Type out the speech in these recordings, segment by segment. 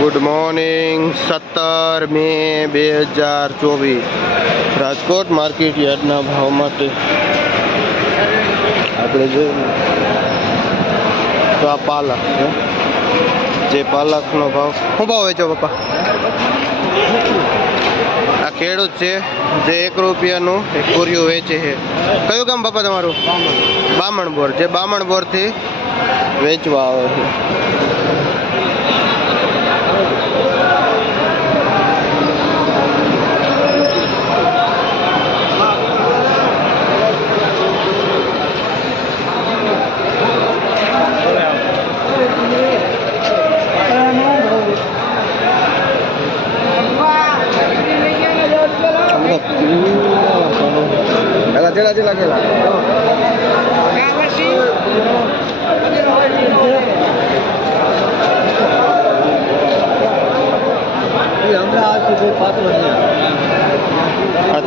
Good morning 17 મે 2024 Rajkot market યાર્ડના ભાવ માટે આપણે જોઈએ તો આ પાલક છે, જે પાલકનો ભાવ શું ભાવ વેચો પપ્પા? આ ખેડૂત છે જે 1 રૂપિયાનું એક પૂરિયું વેચે છે. કયું ગામ પપ્પા તમારું? બામણબોર. જે બામણબોરથી વેચવા આવે છે. चला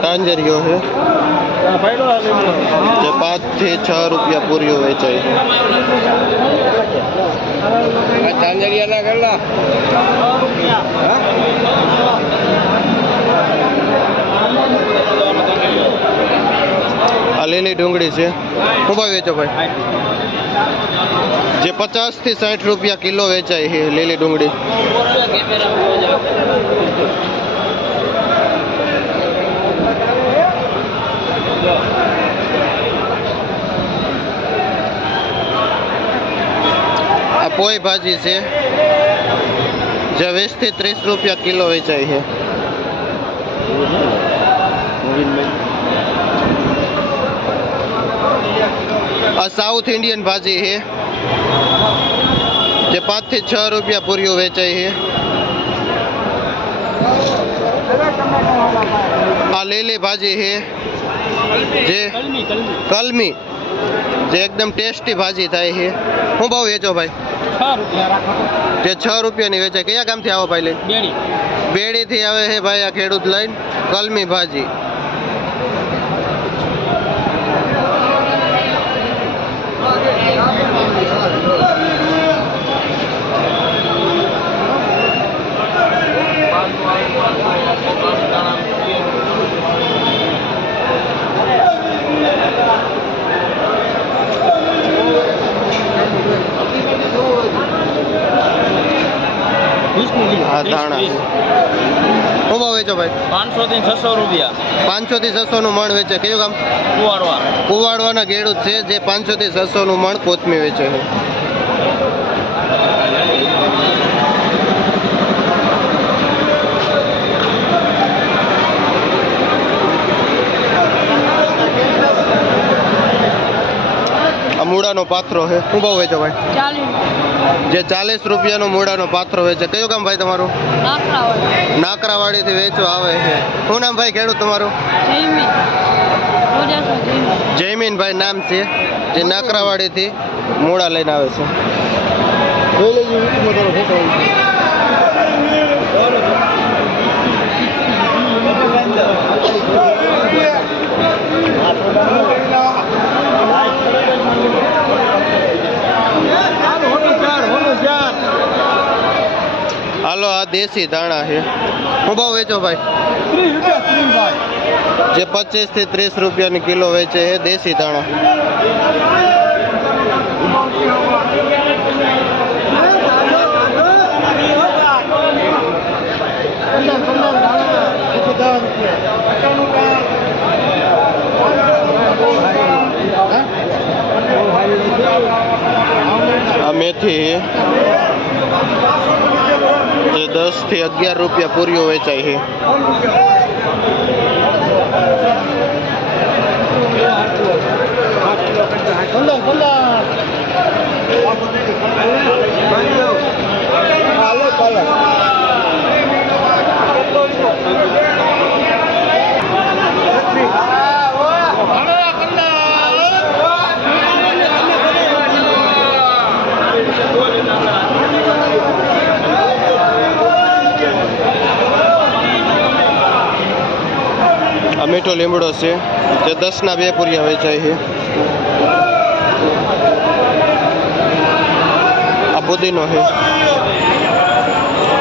तांजरियो है જે 5 થી 6 રૂપિયા પૂરીઓ વેચાય છે. તાંજરિયાના કેટલા? આ લીલી ડુંગળી છે, શું ભાવ વેચો ભાઈ? જે 50 થી 60 રૂપિયા કિલો વેચાય છે લીલી ડુંગળી. આ પોઈ ભાજી છે જે 20 થી 30 રૂપિયા કિલો વેચાય છે. આ સાઉથ ઇન્ડિયન ભાજી છે જે 5 થી 6 રૂપિયા પૂરીઓ વેચાય છે. આ લીલી ભાજી છે જે કલમી, જે એકદમ ટેસ્ટી ભાજી થાય છે. શું ભાવ વેચો ભાઈ? જે 6 રૂપિયાની વેચાય. કયા ગામથી આવો ભાઈ? લઈ બેડીથી આવે છે ભાઈ આ ખેડૂત લઈને કલમી ભાજી. ધાણા શું ભાવ વેચો ભાઈ? 500 થી 600 રૂપિયા. 500 થી 600 નું મણ વેચે. કયું ગામ? કુવાડવાના ખેડૂત છે જે 500 થી 600 નું મણ કોથમી વેચે છે. આ મૂળાનો પાથરો છે, શું ભાવ વેચો ભાઈ? 40. જે 40 રૂપિયાનો મૂળાનો પાથરો વેચે. કયું ગામ ભાઈ તમારું? નાકરાવાડી થી વેચવા આવે છે. શું નામ ભાઈ ખેડૂત તમારું? જયમીન ભાઈ નામ છે, જે નાકરાવાડી થી મૂળા લઈને આવે છે. હાલો આ દેશી ધાણા છે, શું ભાવ વેચો ભાઈ? જે 25 થી 30 રૂપિયાની કિલો વેચે છે દેશી ધાણા. આ મેથી જે 10 થી 11 રૂપિયા પૂરીઓ વેચાય છે. આ મીઠો લીમડો છે જે 10 ના 2 પૂરિયા વેચાય છે. આ પુદીનો છે,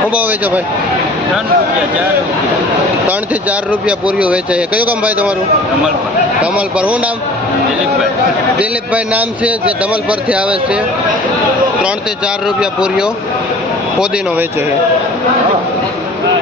શું ભાવ વેચો ભાઈ? 3 થી 4 રૂપિયા પૂરીઓ વેચાય. કયું કામ ભાઈ તમારું? કમલ પર. શું નામ? દિલીપભાઈ નામ છે, જે દમલ પરથી આવે છે. 3 થી 4 રૂપિયા પૂરીઓ ફોદીનો વેચે છે.